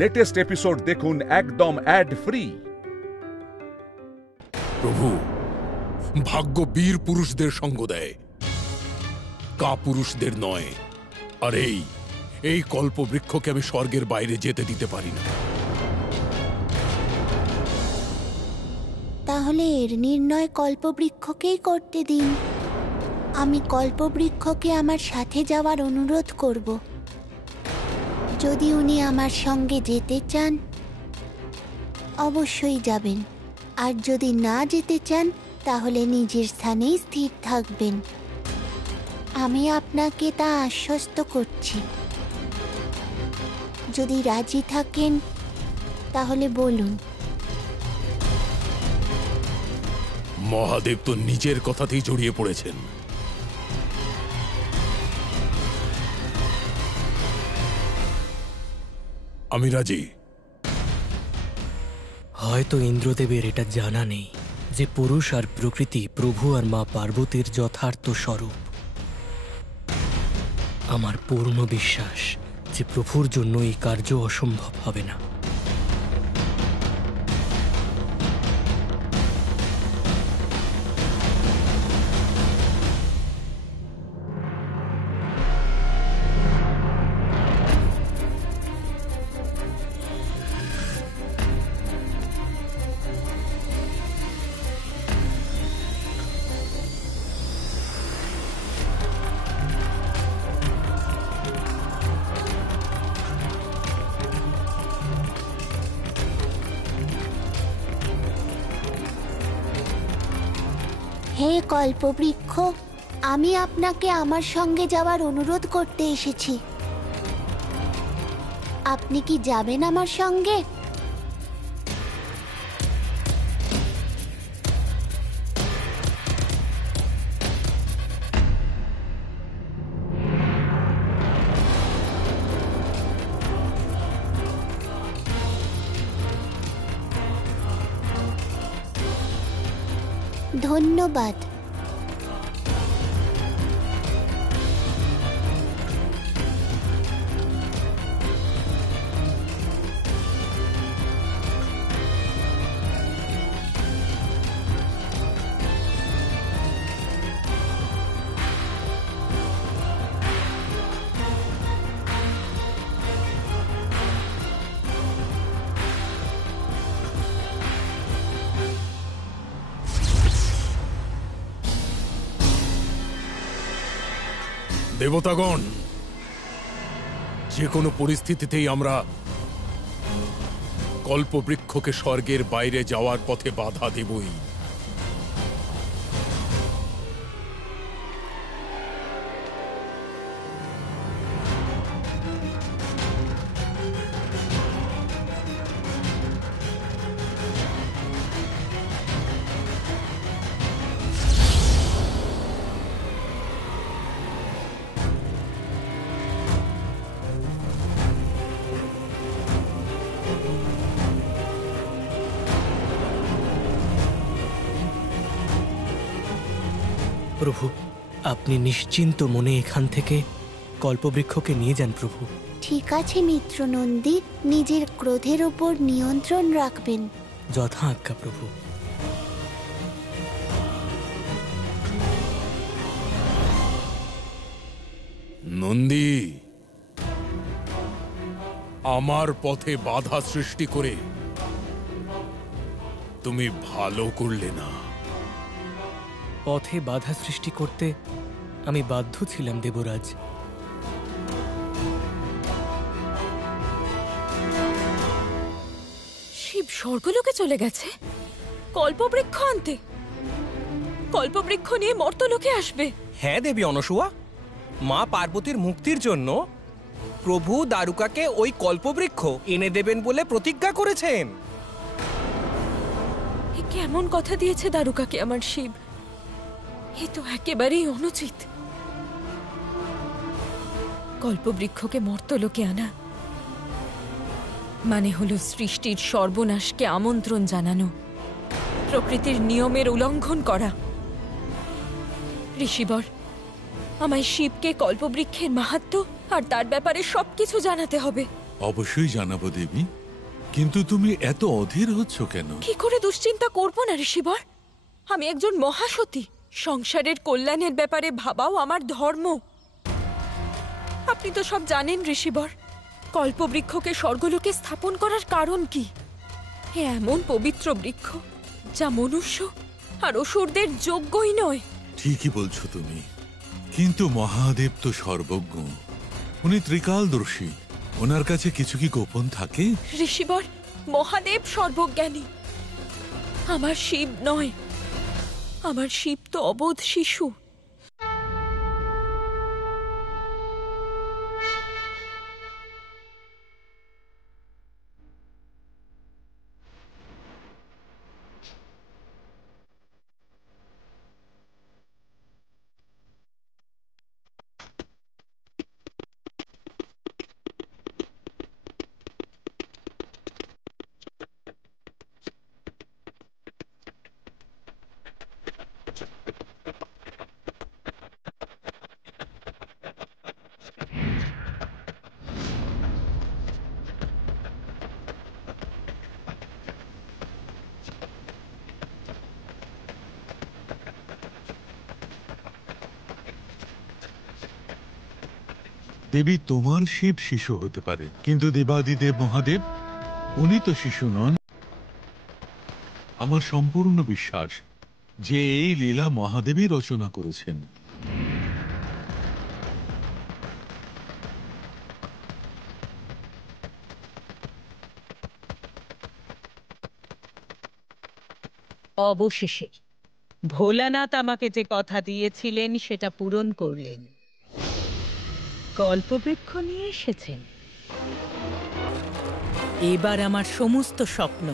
Latest episode দেখুন একদম add free. প্রভু, ভাগ্য বীর পুরুষদের সঙ্গ দেয়, কাপুরুষদের নয়। আর এই কল্পবৃক্ষকে আমি স্বর্গের বাইরে যেতে দিতে পারি না। তাহলে এর নির্ণয় কল্পবৃক্ষকেই করতে দিন। আমি কল্পবৃক্ষকে আমার সাথে যাওয়ার অনুরোধ করব। যদি উনি আমার সঙ্গে যেতে চান অবশ্যই যাবেন, আর যদি না যেতে চান তাহলে নিজের স্থানেই স্থির থাকবেন। আমি আপনাকে তা আশ্বস্ত করছি। যদি রাজি থাকেন তাহলে বলুন। মহাদেব তো নিজের কথাতেই জড়িয়ে পড়েছেন। আমি রাজি। হয়তো ইন্দ্রদেবের এটা জানা নেই যে পুরুষ আর প্রকৃতি প্রভু আর মা পার্বতীর যথার্থ স্বরূপ। আমার পূর্ণ বিশ্বাস যে প্রভুর জন্য এই কার্য অসম্ভব হবে না। হে কল্পবৃক্ষ, আমি আপনাকে আমার সঙ্গে যাওয়ার অনুরোধ করতে এসেছি। আপনি কি যাবেন আমার সঙ্গে? ধন্যবাদ। দেবতাগণ, যে কোনো পরিস্থিতিতেই আমরা কল্পবৃক্ষকে স্বর্গের বাইরে যাওয়ার পথে বাধা দেবই। প্রভু, আপনি নিশ্চিন্ত মনে এখান থেকে কল্পবৃক্ষকে নিয়ে যান প্রভু। ঠিক আছে মিত্র নন্দী, নিজের ক্রোধের ওপর নিয়ন্ত্রণ রাখবেন। যথা আজ্ঞা প্রভু। নন্দী, আমার পথে বাধা সৃষ্টি করে তুমি ভালো করলে না। পথে বাধা সৃষ্টি করতে আমি বাধ্য ছিলাম দেবরাজ। শিব স্বর্গলোকে চলে গেছে কল্পবৃক্ষ আনতে। কল্পবৃক্ষ নিয়ে মর্তলোকে আসবে। হ্যাঁ দেবী অনসুয়া, মা পার্বতীর মুক্তির জন্য প্রভু দারুকাকে ওই কল্পবৃক্ষ এনে দেবেন বলে প্রতিজ্ঞা করেছেন। এ কেমন কথা দিয়েছে দারুকাকে আমার শিব? এ তো একেবারেই অনুচিত। কল্পবৃক্ষকে মর্তলোকে আনা মানে হলো সৃষ্টির সর্বনাশকে আমন্ত্রণ জানানো, প্রকৃতির নিয়মের উল্লঙ্ঘন করা। ঋষিবর, আমায় শিবকে কল্পবৃক্ষের মাহাত্ম্য আর তার ব্যাপারে সবকিছু জানাতে হবে। অবশ্যই জানাবো দেবী, কিন্তু তুমি এত অধীর হচ্ছ কেন? কি করে দুশ্চিন্তা করব না ঋষিবর? আমি একজন মহাসতী। সংসারের কল্যাণের ব্যাপারে ভাবাও আমার ধর্ম। আপনি তো সব জানেন ঋষিবর। কল্পবৃক্ষকে স্বর্গলোকে স্থাপন করার কারণ কি? এমন পবিত্র বৃক্ষ যা মনুষ্য আর অসুরদের যোগ্যই নয়। ঠিকই বলছো তুমি, কিন্তু মহাদেব তো সর্বজ্ঞ, উনি ত্রিকালদর্শী। ওনার কাছে কিছু কি গোপন থাকে? ঋষিবর, মহাদেব সর্বজ্ঞানী। আমার শিব নয়, আমার শিব তো অবোধ শিশু। দেবী, তোমার শিব শিশু হতে পারে, কিন্তু দেবাদিদেব মহাদেব উনি তো শিশু নন। আমার সম্পূর্ণ বিশ্বাস যে এই লীলা মহাদেবই রচনা করেছেন। অবশেষে ভোলানাথ আমাকে যে কথা দিয়েছিলেন সেটা পূরণ করলেন। কল্পবৃক্ষ নিয়ে এসেছেন। এবার আমার সমস্ত স্বপ্ন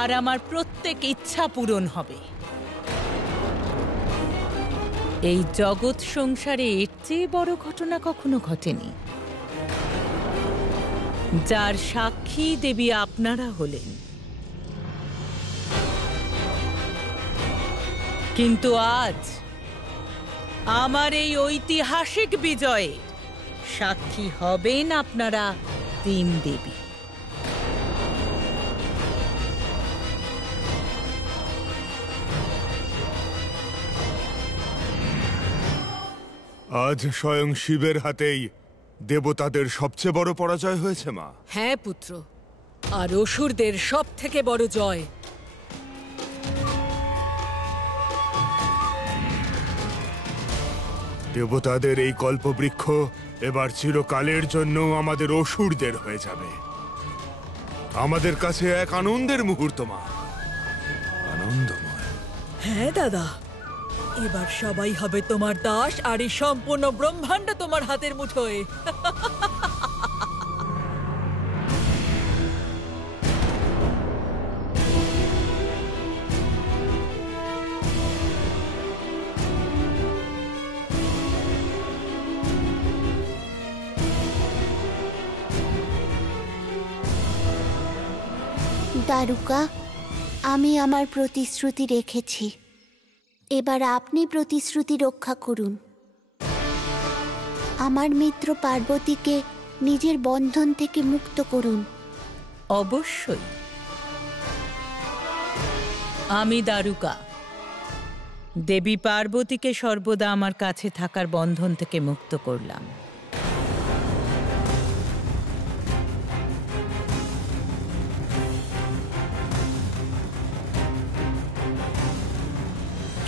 আর আমার প্রত্যেক ইচ্ছা পূরণ হবে। এই জগৎ সংসারে এর চেয়ে বড় ঘটনা কখনো ঘটেনি, যার সাক্ষী দেবী আপনারা হলেন। কিন্তু আজ আমার এই ঐতিহাসিক বিজয়ে সাক্ষী হবেন আপনারা তিন দেবী। আজ স্বয়ং শিবের হাতেই দেবতাদের সবচেয়ে বড় পরাজয় হয়েছে মা। হ্যাঁ পুত্র, আর অসুরদের সব থেকে বড় জয়। দেবতাদের এই কল্পবৃক্ষ এবার চিরকালের জন্য আমাদের অসুরদের হয়ে যাবে। আমাদের কাছে এক আনন্দের মুহূর্ত মা, আনন্দময়। হ্যাঁ দাদা, এবার সবাই হবে তোমার দাস, আর এই সম্পূর্ণ ব্রহ্মাণ্ড তোমার হাতের মুঠোয়। দারুকা, আমি আমার প্রতিশ্রুতি রেখেছি। এবার আপনি প্রতিশ্রুতি রক্ষা করুন। আমার মিত্র পার্বতীকে নিজের বন্ধন থেকে মুক্ত করুন। অবশ্যই। আমি দারুকা দেবী পার্বতীকে সর্বদা আমার কাছে থাকার বন্ধন থেকে মুক্ত করলাম।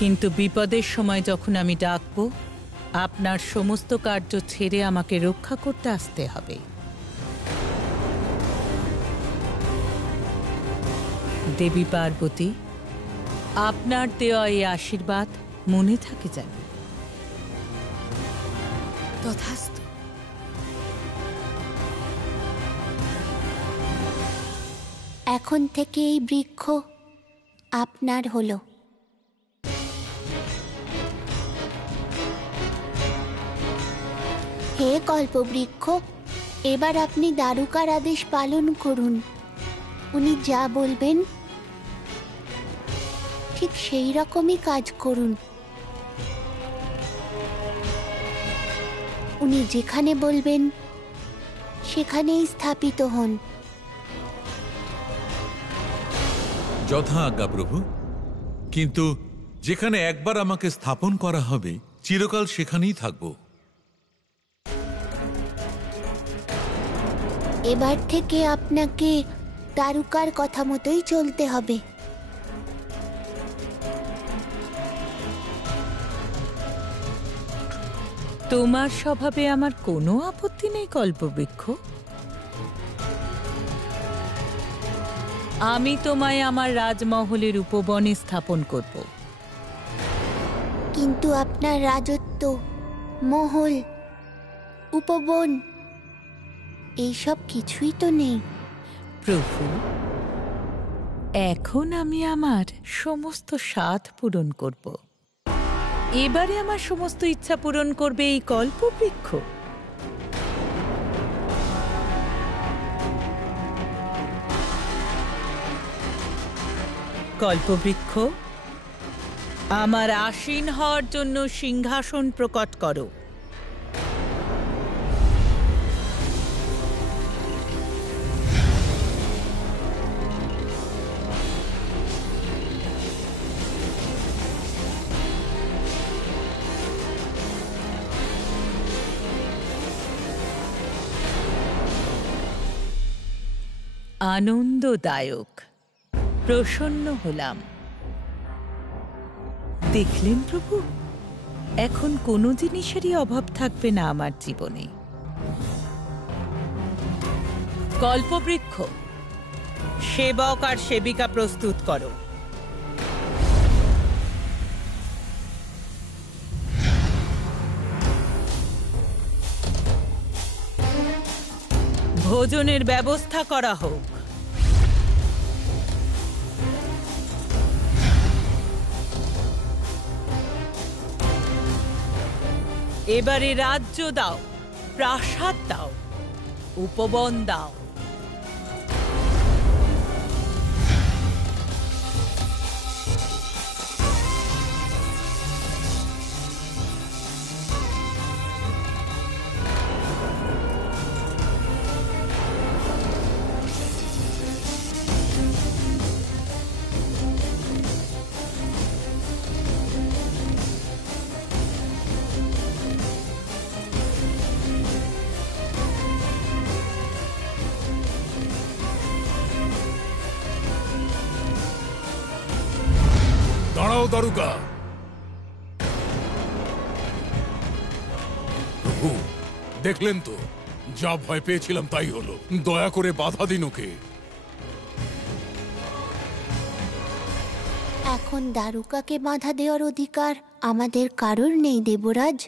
কিন্তু বিপদের সময় যখন আমি ডাকব, আপনার সমস্ত কার্য ছেড়ে আমাকে রক্ষা করতে আসতে হবে। দেবী পার্বতী, আপনার দেওয়া এই আশীর্বাদ মনে থাকে যেন। তথাস্তু। এখন থেকে এই বৃক্ষ আপনার হলো। হে কল্পবৃক্ষ, এবার আপনি দারুকার আদেশ পালন করুন। উনি যা বলবেন ঠিক সেই রকমই কাজ করুন। উনি যেখানে বলবেন সেখানেই স্থাপিত হন। যথা আজ্ঞা প্রভু। কিন্তু যেখানে একবার আমাকে স্থাপন করা হবে চিরকাল সেখানেই থাকব। এবার থেকে আপনাকে দারুকার কথা মতোই চলতে হবে। তোমার স্বভাবে আমার কোনো আপত্তি নেই কল্পবৃক্ষ। আমি তোমায় আমার রাজমহলের উপবনে স্থাপন করব। কিন্তু আপনার রাজত্ব, মহল, উপবন এইসব কিছুই তো নেই। প্রভু, এখন আমি আমার সমস্ত স্বাদ পূরণ করব। এবারে আমার সমস্ত ইচ্ছা পূরণ করবে এই কল্পবৃক্ষ। কল্পবৃক্ষ, আমার আসীন হওয়ার জন্য সিংহাসন প্রকট করো। আনন্দদায়ক, প্রসন্ন হলাম। দেখলেন প্রভু, এখন কোনো জিনিসেরই অভাব থাকবে না আমার জীবনে। কল্পবৃক্ষ, সেবক আর সেবিকা প্রস্তুত করো। ভোজনের ব্যবস্থা করা হোক। এবারে রাজ্য দাও, প্রাসাদ দাও, উপবন দাও। দাঁড়াও দারুকা। প্রভু, দেখলেন তো, যা ভয় পেয়েছিলাম তাই হলো। দয়া করে বাধা দিন ওকে। এখন দারুকাকে বাধা দেওয়ার অধিকার আমাদের কারোর নেই দেবরাজ।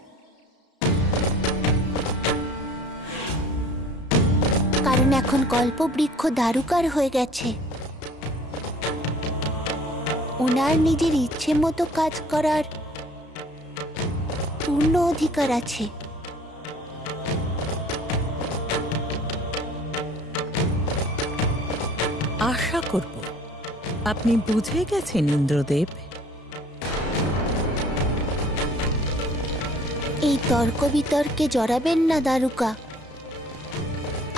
কারণ এখন কল্পবৃক্ষ দারুকার হয়ে গেছে। ওনার নিজের ইচ্ছে মতো কাজ করার পূর্ণ অধিকার আছে। আশা করব আপনি বুঝে গেছেন ইন্দ্রদেব। এই তর্ক বিতর্কে জড়াবেন না দারুকা।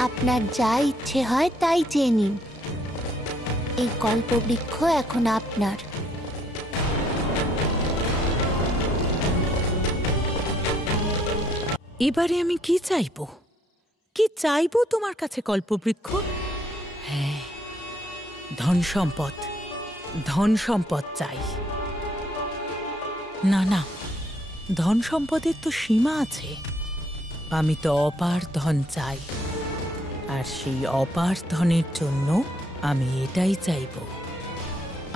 আপনার যা ইচ্ছে হয় তাই চেয়ে নিন। এই কল্পবৃক্ষ এখন আপনার। এবারে আমি কি চাইবো? কি চাইবো তোমার কাছে কল্পবৃক্ষ? হ্যাঁ, ধন সম্পদ, ধন সম্পদ চাই। না না, ধন সম্পদের তো সীমা আছে। আমি তো অপার ধন চাই, আর সেই অপার ধনের জন্য আমি এটাই চাইব,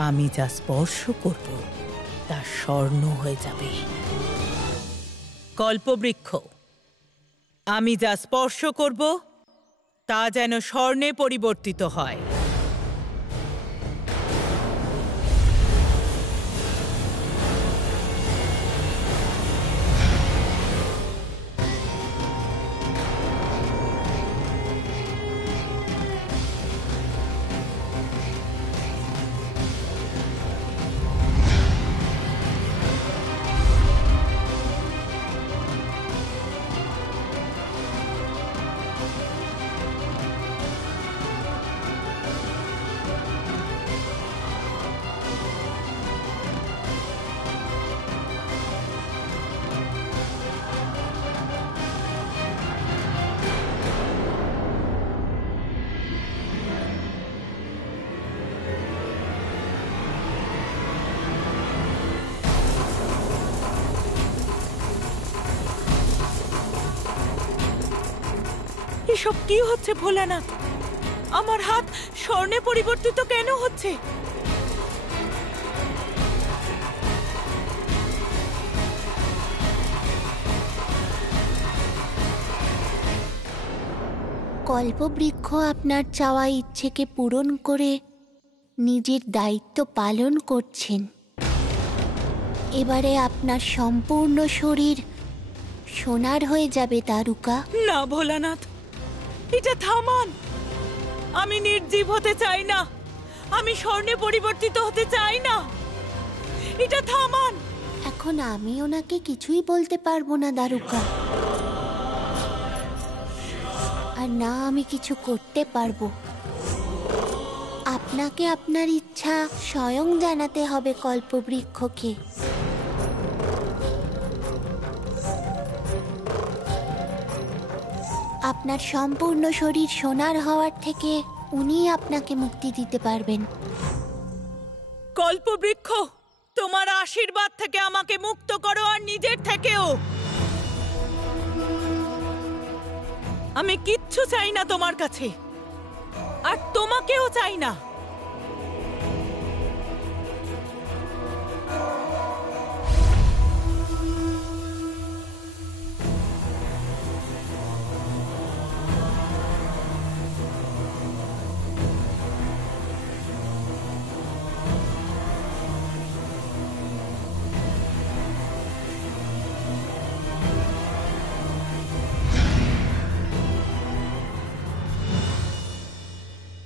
আমি যা স্পর্শ করব তা স্বর্ণ হয়ে যাবে। কল্পবৃক্ষ, আমি যা স্পর্শ করব তা যেন স্বর্ণে পরিবর্তিত হয়। এসব কি হচ্ছে ভোলানাথ? আমার হাত স্বর্ণে পরিবর্তিত কেন হচ্ছে? কল্পবৃক্ষ আপনার চাওয়া ইচ্ছেকে পূরণ করে নিজের দায়িত্ব পালন করছেন। এবারে আপনার সম্পূর্ণ শরীর সোনার হয়ে যাবে দারুকা। না ভোলানাথ, এটা থামান। আমি নির্জীব হতে চাই না, আমি স্বর্ণে পরিবর্তিত হতে চাই না। এটা থামান। এখন আমি ওনাকে কিছুই বলতে পারবো না দারুকা, আর না আমি কিছু করতে পারবো। আপনাকে আপনার ইচ্ছা স্বয়ং জানাতে হবে কল্পবৃক্ষকে। আপনার সম্পূর্ণ শরীর সোনার হওয়ার থেকে উনিই আপনাকে মুক্তি দিতে পারবেন। কল্পবৃক্ষ, তোমার আশীর্বাদ থেকে আমাকে মুক্ত করো, আর নিজের থেকেও। আমি কিচ্ছু চাই না তোমার কাছে, আর তোমাকেও চাই না।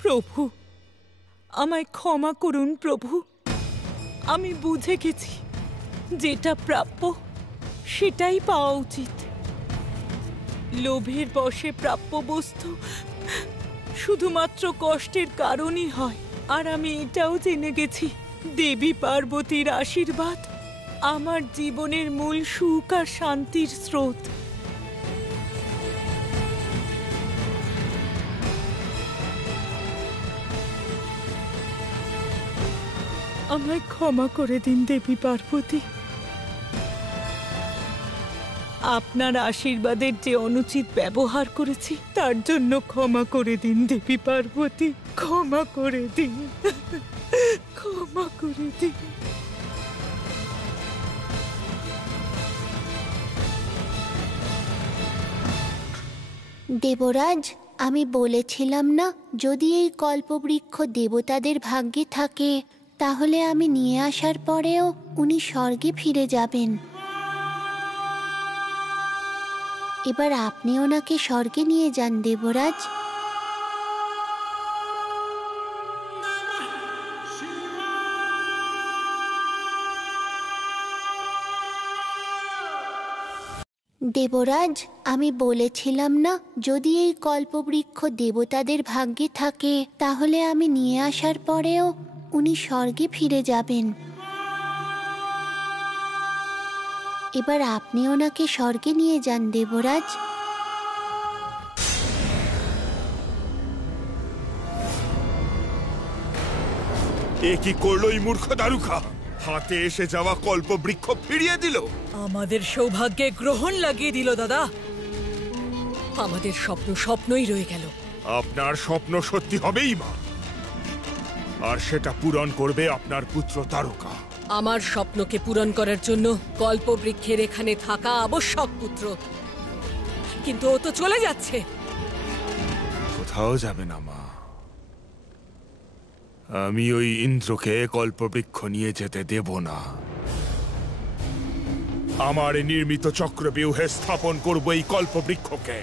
প্রভু, আমায় ক্ষমা করুন প্রভু। আমি বুঝে গেছি যেটা প্রাপ্য সেটাই পাওয়া উচিত। লোভের বশে প্রাপ্য বস্তু শুধুমাত্র কষ্টের কারণই হয়। আর আমি এটাও জেনে গেছি দেবী পার্বতীর আশীর্বাদ আমার জীবনের মূল সুখ আর শান্তির স্রোত। আমায় ক্ষমা করে দিন দেবী পার্বতী। আপনার আশীর্বাদের যে অনুচিত ব্যবহার করেছি তার জন্য ক্ষমা করে দিন দেবী পার্বতী, ক্ষমা করে দিন, ক্ষমা করে দিন। দেবরাজ, আমি বলেছিলাম না, যদি এই কল্পবৃক্ষ দেবতাদের ভাগ্যে থাকে তাহলে আমি নিয়ে আসার পরেও উনি স্বর্গে ফিরে যাবেন। এবার আপনি ওনাকে স্বর্গে নিয়ে যান দেবরাজ। দেবরাজ, আমি বলেছিলাম না, যদি এই কল্পবৃক্ষ দেবতাদের ভাগ্যে থাকে তাহলে আমি নিয়ে আসার পরেও উনি স্বর্গে ফিরে যাবেন। এবার আপনি ওনাকে স্বর্গে নিয়ে যান দেবরাজ। এ কি করলো এই মূর্খ দারুকা? হাতে এসে যাওয়া কল্পবৃক্ষ ফিরিয়ে দিল। আমাদের সৌভাগ্যে গ্রহণ লাগিয়ে দিল দাদা। আমাদের স্বপ্ন স্বপ্নই রয়ে গেল। আপনার স্বপ্ন সত্যি হবেই মা, আর সেটা পূরণ করবে আপনার পুত্র তারকা। আমার স্বপ্নকে পূরণ করার জন্য কল্পবৃক্ষের এখানে থাকা আবশ্যক পুত্র, কিন্তু ও তো চলে যাচ্ছে। কোথাও যাবে না মা, আমি ওই ইন্দ্রকে কল্পবৃক্ষ নিয়ে যেতে দেব না। আমার নির্মিত চক্রব্যূহে স্থাপন করব এই কল্পবৃক্ষকে।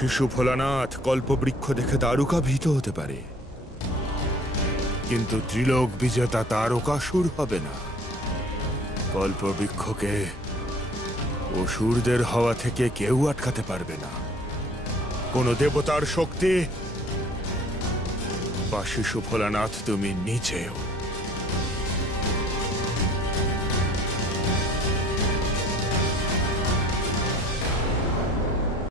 শিশু ভোলানাথ কল্পবৃক্ষ দেখে দ্বারকা ভীত হতে পারে, কিন্তু ত্রিলোক বিজেতা তারকাসুর হবে না। কল্পবৃক্ষকে অসুরদের হওয়া থেকে কেউ আটকাতে পারবে না, কোনো দেবতার শক্তি বা শিশু ভোলানাথ তুমি নিজেও।